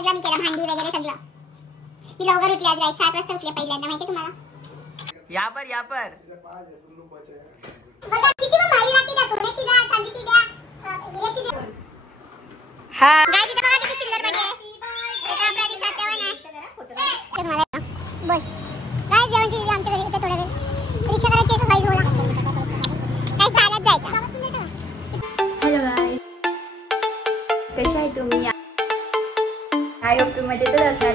सगळं मी केलं, भांडी वगैरे सगळं. मी लवकर उठली आज गाईस, 7 वाजता उठले पहिल्यांदा, माहिती तुम्हाला. यहाँ पर बघा किती भारी लागते त्या सोन्याची द्या, चांदीची द्या, हिऱ्याची द्या. हाँ गाईस इथे बघा किती चिल्लर पडी आहे. एका प्रदीप सत्यवान आहे. ते तुम्हाला बोल. गाईस जेवण शिजले आमच्या घरी, इथे थोडा वेळ परीक्षा करायची आहे. गाईस बोला काय चालत जायचं. हॅलो गाईस, कशा आहे तुम्ही? आय होप तुम्ही मजेतच असणार.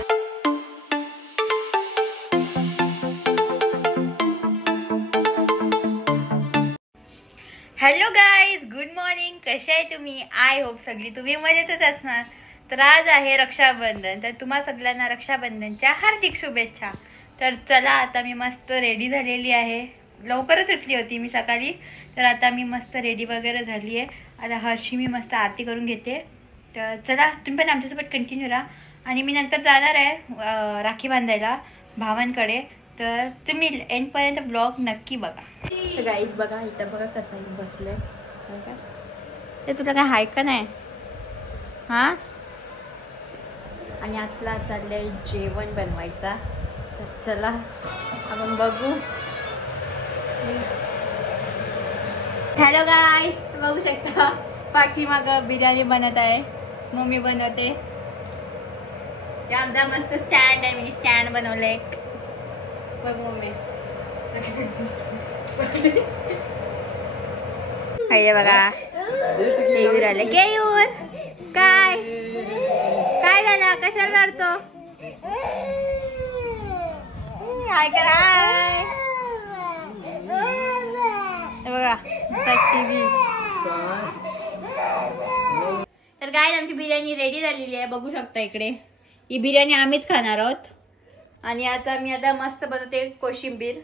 Hello guys, good morning. कसे आहे तुम्ही? आय होप सगळी तुम्ही मजेतच असणार. तर आज आहे रक्षाबंधन, तर तुम्हा सगळ्यांना रक्षाबंधनच्या हार्दिक शुभेच्छा. तर चला, आता मी मस्त रेडी झालेली आहे. लवकरच उठली होती मी सकाळी, तर आता मी मस्त रेडी वगैरे झाली आहे. आता हर्षी मी मस्त आरती करून घेते. तर चला, तुम्ही पण आमच्यासोबत कंटिन्यू राहा. आणि मी नंतर जाणार आहे राखी बांधायला भावांकडे, तर तुम्ही एंडपर्यंत ब्लॉग नक्की बघा. तर गाईस बघा, इथं बघा कसं बसलंय. ते तुला काय हाय का नाही? हां, आणि आतला चाललंय जेवण बनवायचा. तर चला आपण बघू. हॅलो गाईज, बघू शकता पाठीमाग बिर्याणी बनत आहे. मम्मी बनवते. आमचा मस्त स्टँड आहे, मी स्टँड बनवलं एक. बघ मम्मी, हे बघा येऊन राहिले. येऊन काय काय झालं? कशाला रडतो? हाय करा. हे बघा टीव्ही. तर काय, आमची बिर्याणी रेडी झालेली आहे, बघू शकता इकडे. ही बिर्याणी आम्हीच खाणार आहोत. आणि आता मी मस्त बनवते कोशिंबीर.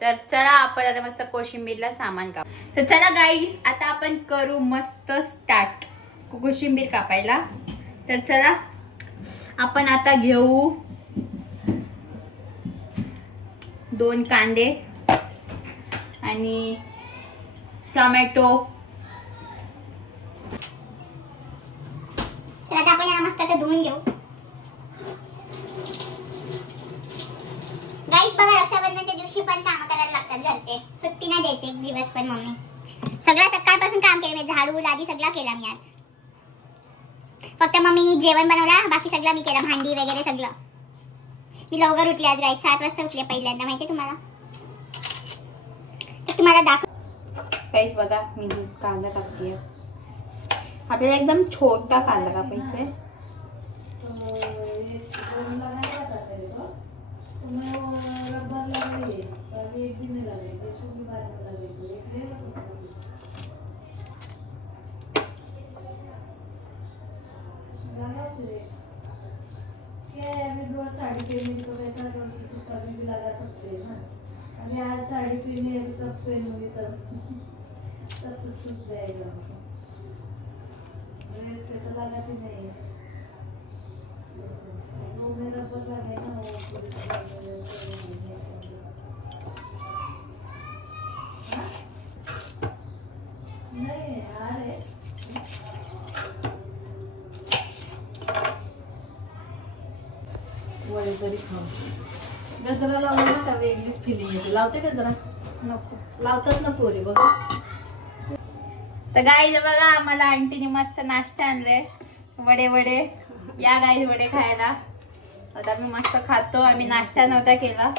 तर चला, आपण आता मस्त कोशिंबीरला सामान काप. तर चला गाईस, आता आपण करू मस्त स्टार्ट कोशिंबीर कापायला. तर चला, आपण आता घेऊ 2 कांदे आणि टोमॅटो. तर आता आपण याला मस्त धुवून घेऊ. गाईस बघा, रक्षाबंधनच्या दिवशी पण काम करायला लागतात घरचे, सुट्टी नाही देते एक दिवस पण. मम्मी सगळं सकाळपासून काम केलं, मी झाडू लादी सगळं केला मी आज. फक्त मम्मीनी जेवण बनवला, बाकी सगळं मी केलं, भांडी वगैरे सगळं. मी लवकर उठली आज गाईस, 7 वाजता उठले पहिल्यांदा, माहिती तुम्हाला. तर तुम्हाला दाखव गाईस बघा, मी कांदा कापते. आपल्याला एकदम छोटा कांदा कापायचा आहे. साड़ी पहनने तो वैसा कभी भी लगा सकते हैं ना. अभी आज साड़ी पहनी है, तब पहनूंगी तब तो सूख जाएगा. ड्रेस पे तो लगाती नहीं है, वो मेरा पता है ना. वो नहीं आ रहे वळी तरी खाऊ. गजरा लावला ना का वेगळीच फिलिंग येते. लावते का जरा? नको, लावतात ना पोरी बघ. तर गाईज बघा, आम्हाला आंटीने मस्त नाश्ता आणले, वडे वडे. या गाईज वडे खायला. आता मी मस्त खातो. आम्ही नाश्ता नव्हता केला,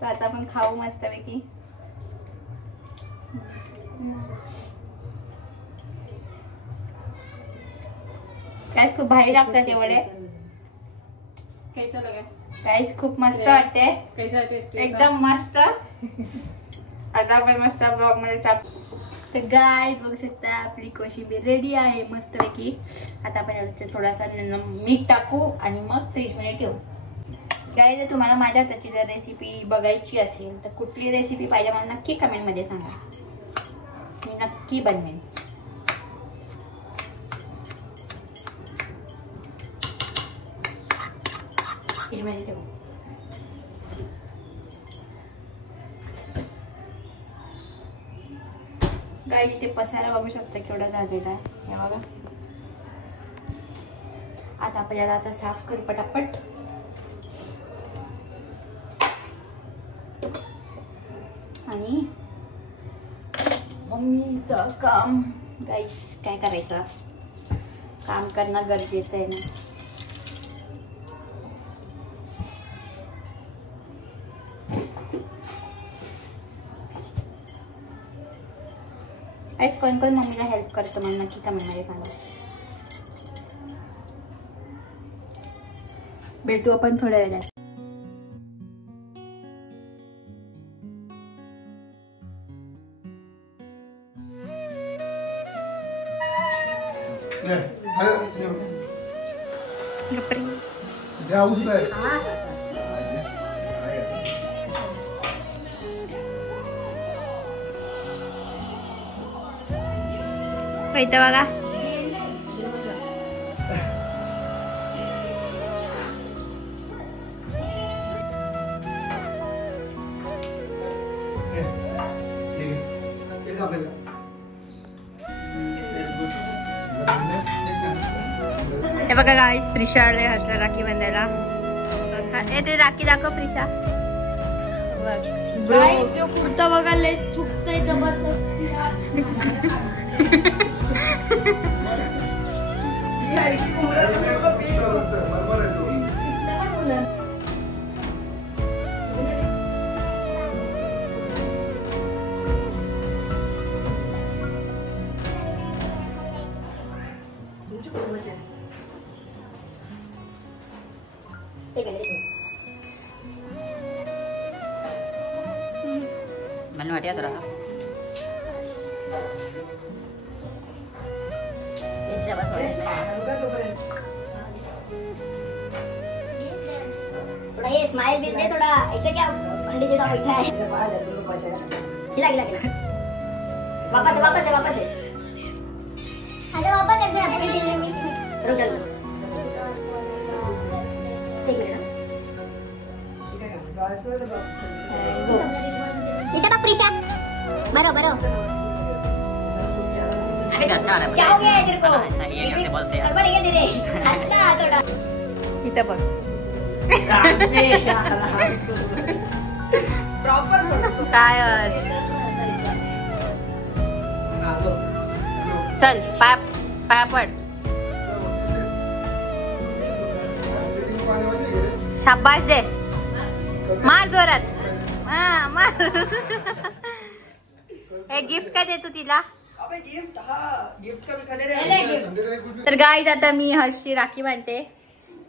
तर आता आपण खाऊ मस्तपैकी. काय खूप भारी लागतात ते वडे. कैसा लगा? गाईज खूप मस्त वाटते, कैसा टेस्ट? एकदम मस्त. आता आपण मस्त ब्लॉग मध्ये टाकू. तर गाईज बघू शकता, आपली कोशिंबीर रेडी आहे मस्तपैकी. आता आपण थोडासा मीठ टाकू आणि मग फ्रीज मध्ये ठेवू. गाईज, जर तुम्हाला माझ्या हाताची जर रेसिपी बघायची असेल तर कुठली रेसिपी पाहिजे मला नक्की कमेंट मध्ये सांगा, मी नक्की बनवेन. फ्रीज मध्ये ठेवू. गाईज, इथे पसारा बघू शकता केवढा झालेला आहे. हे बघा, आता आपल्याला आता साफ कर पटापट. आणि मम्मीचं काम गाईस काय करायचं, काम करणं गरजेचं आहे ना. आज कोण कोण मम्मीला हेल्प करतो मला नक्की कमेंटमध्ये सांगा. भेटू आपण थोड्या वेळात. इथं बघा हे बघा गाईस, प्रिशा आले हर्षला राखी बांधायला. ए ते राखी दाखव प्रिशा. जो कुर्ता बघायला चुकतंय जबरदस्ती. मला वाटतं तुला थोड़ा ये स्माइल भी दे, थोड़ा ऐसे क्या पंडित जैसा बैठा है. खिला खिला खिला. वापस है वापस है वापस है. अरे वापस कर दे अपने लिए. रुक जा एक मिनट. इधर बघ प्रिशा. बरो बरो. क्या हो गया है तेरे को? गड़बड़ है तेरे. हंसना थोड़ा. इथं बघ. काय चल पाया पड. शाबाश दे. मार जोरात. मार. एक गिफ्ट काय देतो तिला. तर गाईज आता मी हर्षी राखी बांधते.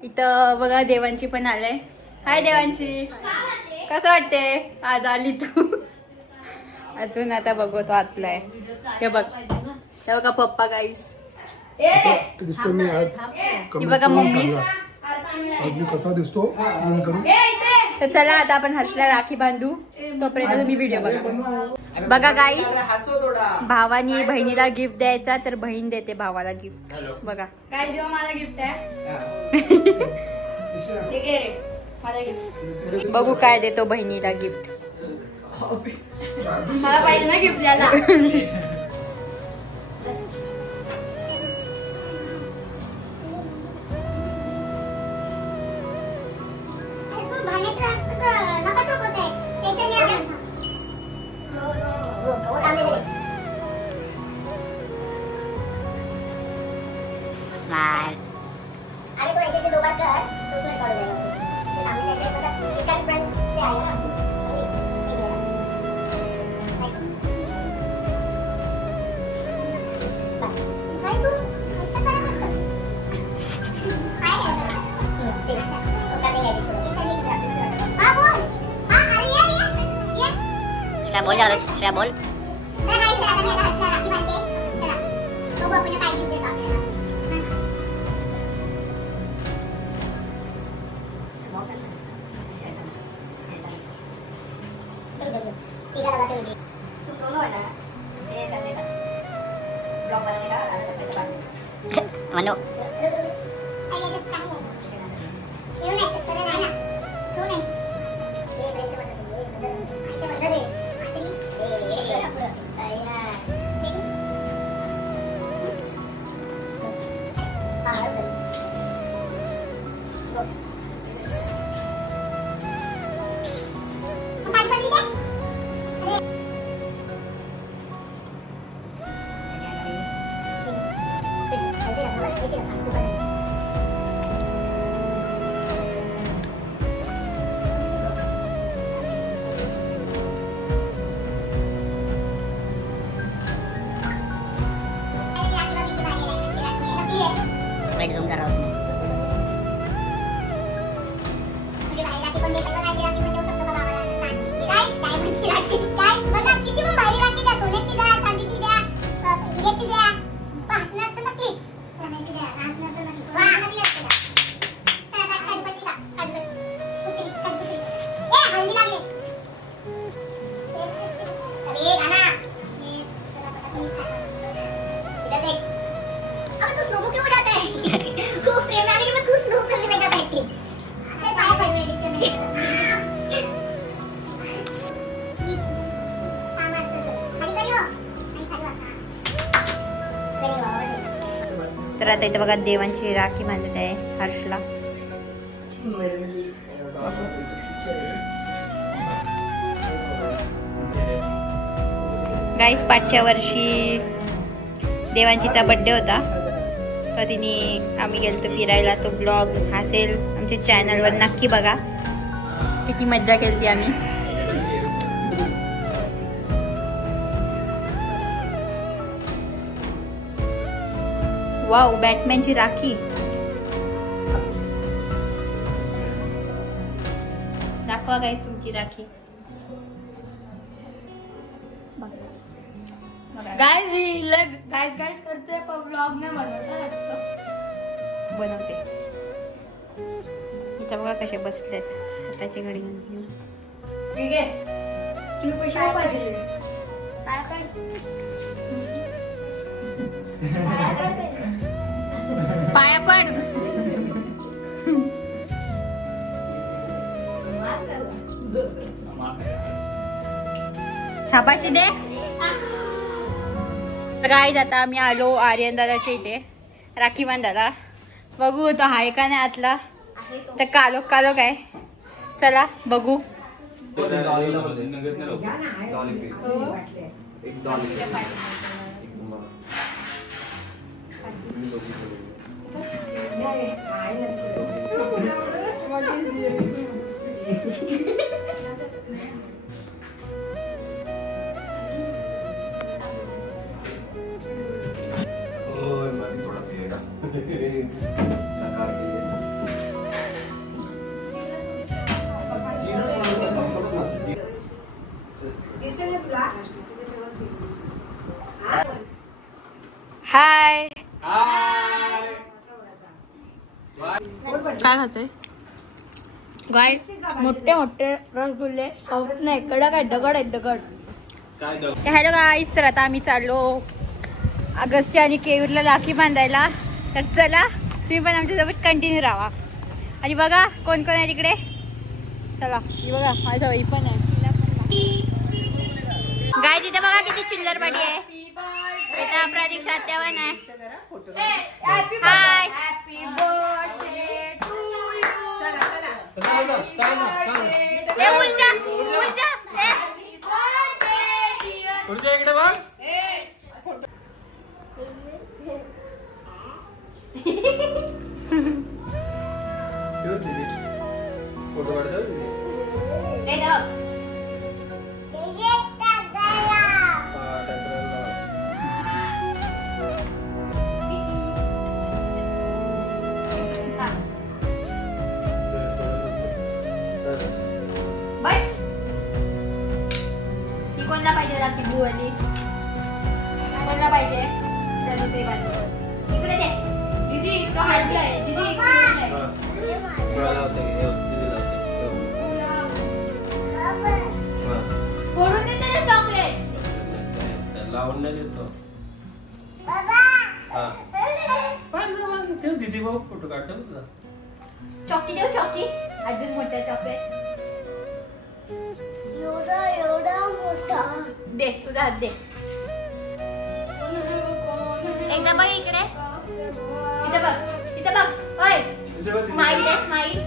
इथं बघा देवांची पण आले. हाय देवांची, कसं वाटते आज आली तू. अजून आता बघू तो आतलाय. हे बघ, हे बघा पप्पा गाईस. दिसतो मी आज. ही बघा मम्मी. आज मी कसा दिसतो करू. तर चला आता आपण हर्षला राखी बांधू. तोपर्यंत तुम्ही व्हिडिओ बघा. बघा गाईस, भावानी बहिणीला गिफ्ट द्यायचा तर बहीण देते भावाला गिफ्ट. बघा काय जेव्हा मला गिफ्ट आहे. बघू काय देतो बहिणीला गिफ्ट. मला पाहिजे ना गिफ्ट द्यायला. अरे तो ऐसे से 2 बार कर तो उसमें रिकॉर्ड हो जाएगा. सामने से मतलब इसका फ्रंट से आएगा ना. भाई तू ऐसा करा मत कर. आएगा तो करेंगे एडिट. हां बोल. हां अरे ये श्रेया बोल. श्रेया बोल. मैं गाइस चला मैं हर्षला राखी बांधते. चला तो वो अपने काय गिफ्ट देता आपल्याला. टीका लगाते हुए तुम दोनों है ना ये करने का ब्लॉग बनाने का आधा पैसे बांटने मनो ये सब चाहिए क्यों नहीं सर है ना क्यों नहीं ये पैसे बंद दे ये तर आता इथं बघा देवांची राखी बांधत आहे हर्षला. गाईस पाठच्या वर्षी देवांचीचा बर्थडे होता तर तिने आम्ही गेलो फिरायला. तो ब्लॉग असेल आमच्या चॅनलवर नक्की बघा. किती मज्जा केली आम्ही. वाव बॅटमॅनची राखी. दाखवा गाईस तुमची राखी. गाईज करते पण ब्लॉग नाही बनवते. इथं बघा कसे बसलेत हाताची घडी घेऊन. ठीक आहे तुम्ही पैसे पाहिजे काय पाया पड. शाबाशी दे. गाईज आता आम्ही आलो आर्यन दादाच्या इथे राखी बांधायला. बघू तो हाय का नाही आतला. तर कालो कालो काय. चला बघू. हाय काय खातोय गाईस. मोठे मोठे रसगुल्ले सॉफ्ट नाही कडक आहे दगड आहे दगड. हॅलो गाईस तर आता आम्ही चाललो अगस्त्य आणि केयूरला राखी बांधायला. तर चला तुम्ही पण आमच्यासोबत कंटिन्यू राहा. आणि बघा कोण कोण आहे तिकडे. चला ही बघा माझा वही पण आहे. गाय तिथे बघा किती चिल्लर पाटी आहे. इथं प्रदीप सत्यावन आहे. हाय इकडे बघ. फोटो बस ती कोणला पाहिजे राखी बुवाली. कोणला पाहिजे दुसरी पाहिजे. इकडे दे दीदी. तो हाडलाय दीदी. फोडून दे त्याला चॉकलेट. लावून नाही देतो. दीदी भाऊ फोटो काढतो तुझा. चॉकी देऊ चॉकी. अजून मोठा चॉकलेट एवढा मोठा दे. तुझा हात दे. एकदा बघ इकडे. इथे बघ. इथे बघ. ओय स्माइल दे स्माइल.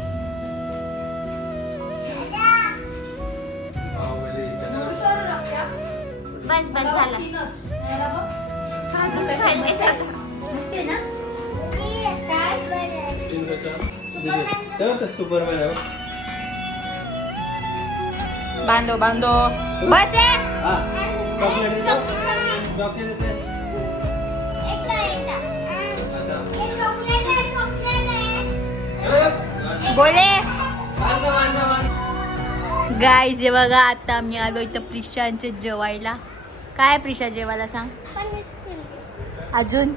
बस बस झालं. सुपरमॅन आहे. बांधो बांधो बस आहे. बोले गाईज हे बघा आता आम्ही आलो इथं प्रिशांच्या जेवायला. काय प्रिशा जेवायला सांग अजून.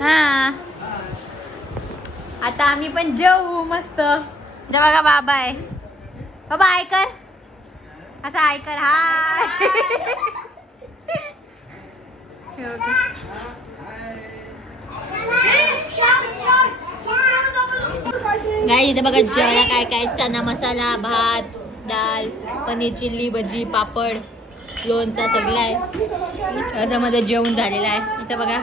हा आता आम्ही पण जेवू मस्त. जे बघा बाबा आहे. बाबा आय कर असं आय कर. हाय गाईज इथे बघा जेवायला काय काय चना मसाला भात डाळ पनीर चिल्ली भजी पापड लोणचा सगळं आहे. आता माझं जेवण झालेलं आहे. इथं बघा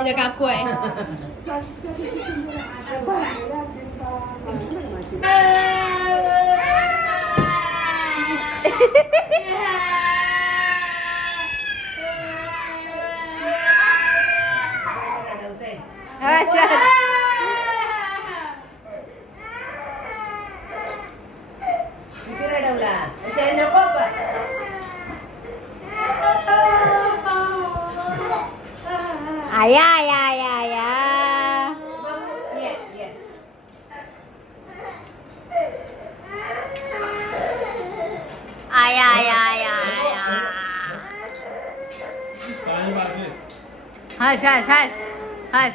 इथं काकू आहे. आया आया आया आया आया आया आया आया. हर्ष हर्ष हर्ष हर्ष.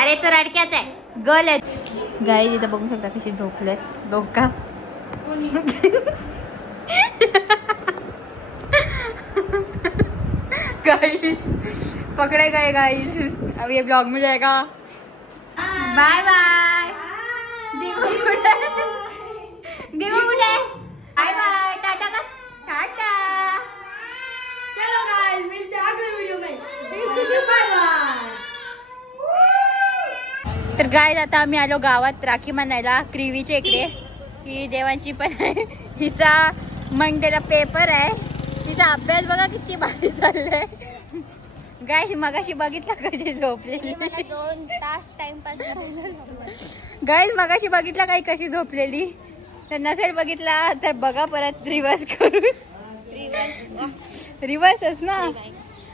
अरे तो रडक्याच आहे गल आहे. गाईज इथं बघू शकता कशी झोपलेत दोघा. गाइस पकड़े गए गाइस. अब ये ब्लॉग में जाएगा. Bye bye. देखो बोले बाय बाय टाटा का टाटा. चलो गाइस मिलते हैं अगले वीडियो में. Bye bye. तर गाइस आता आम्ही आलो गावात राखी बांधायला क्रिवीच्या इकडे. ही देवांची पण आहे. हिचा मंडेला पेपर आहे. तिचा अभ्यास बघा किती भारी चाललाय. गाइस मगाशी बघितलं कशी झोपलेली. 2 तास टाइमपास गाइस मगाशी बघितलं काही कशी झोपलेली. तर नसेल बघितला तर बघा परत रिवर्स करून. रिवर्सच ना.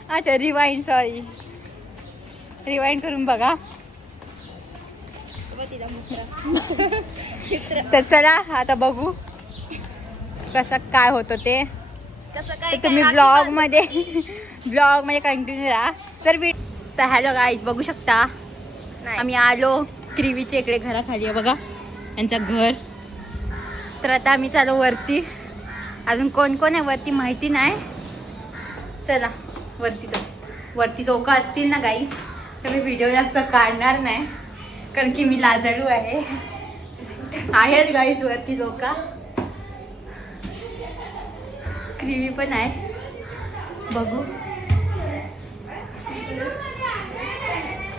अच्छा रिवाइंड सॉरी रिवाइंड करून बघा. तर चला आता बघू कसं काय होतं ते. तुम्ही ब्लॉग मध्ये कंटिन्यू राहा. तर हॅलो गाईज बघू शकता आम्ही आलो क्रिवीच्या इकडे घराखाली आहे बघा यांचं घर. तर आता आम्ही चालू वरती. अजून कोण कोण आहे वरती माहिती नाही. चला वरती लोक असतील ना गाईज तर मी व्हिडिओ जास्त काढणार नाही कारण की मी लाजाळू आहे. आहेत गाईज वरती लोक. क्रिवी पण आहे बघू.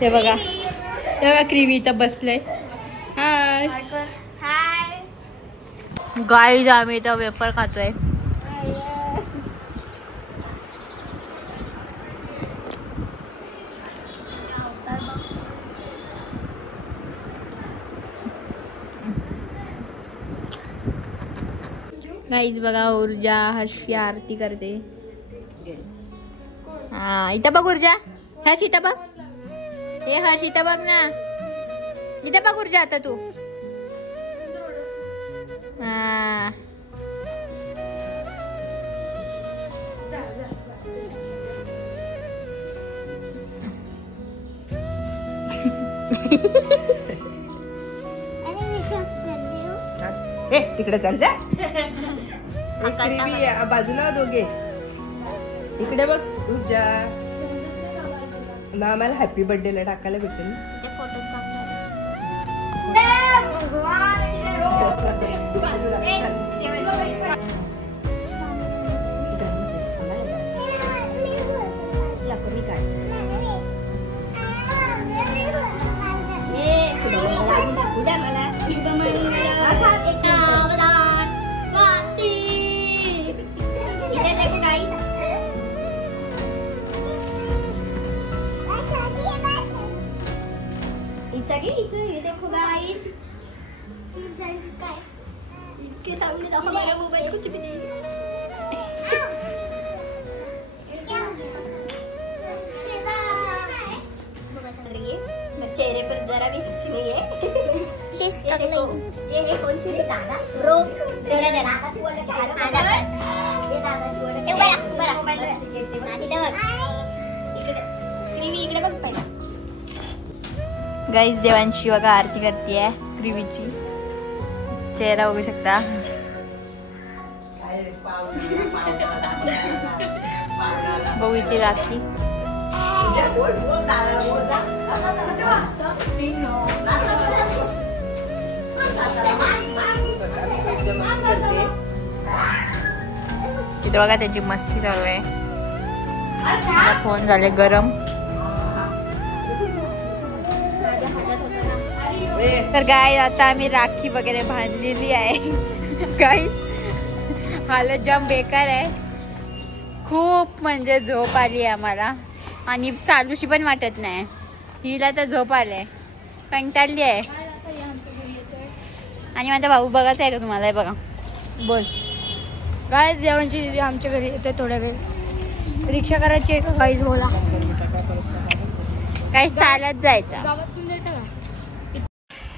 ते बघा क्रिवी इथं बसलंय. हाय हाय. गाईज आम्ही इथं वेफर खातोय. गाईज बघा ऊर्जा हर्षी आरती करते. हा इथं बघ ऊर्जा. हर्ष इथं बघ. हे हर्ष इथं बघ ना. इथं बघ ऊर्जा आता तू. हा तिकडे चाल जा. बाजूला दोघे इकडे बघ. ऊर्जा ना आम्हाला हॅपी बर्थडे ला टाकायला भेटेल. फोटो चांगला इनके सामने तो हमारा मोबाइल कुछ भी नहीं है। चेहरे पर जरा भी हंसी नहीं है। ये है कौन सी दादा रो दादा से बोलते हैं दादा ये दादा से बोलते हैं बरा मोबाईल इकडे बघ इकडे बघ पहिला गाईज देवांशी बघा आरती करते प्रिवीची चेहरा बघू शकता बघूची राखी तिथे बघा त्याची मस्ती चालू आहे मला फोन झाले गरम तर गाय आता आम्ही राखी वगैरे बांधलेली आहे गाईज हालत जाम बेकार आहे खूप म्हणजे झोप आली आहे आम्हाला आणि चालूशी पण वाटत नाही हिला तर झोप आले कंटाळली आहे आणि माझा भाऊ बघायचा आहे का तुम्हाला हे बघा बोल गाय जेवणची दिदी आमच्या घरी येते थोड्या वेळ रिक्षा करायची आहे का गाईज बोला काही चालत जायचं गावातून येतं का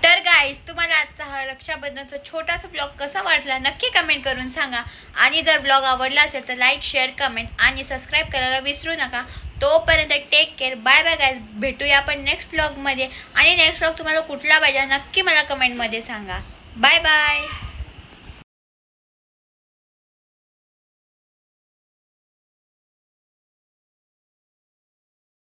तर गाईज तुम्हाला आजचा हा रक्षाबंधनचा छोटासा ब्लॉग कसा वाटला नक्की कमेंट करून सांगा आणि जर ब्लॉग आवडला असेल तर लाईक शेअर कमेंट आणि सबस्क्राईब करायला विसरू नका तोपर्यंत take care bye bye guys भेटूया आपण नेक्स्ट ब्लॉगमध्ये आणि नेक्स्ट ब्लॉग तुम्हाला कुठला पाहिजे नक्की मला कमेंटमध्ये सांगा बाय बाय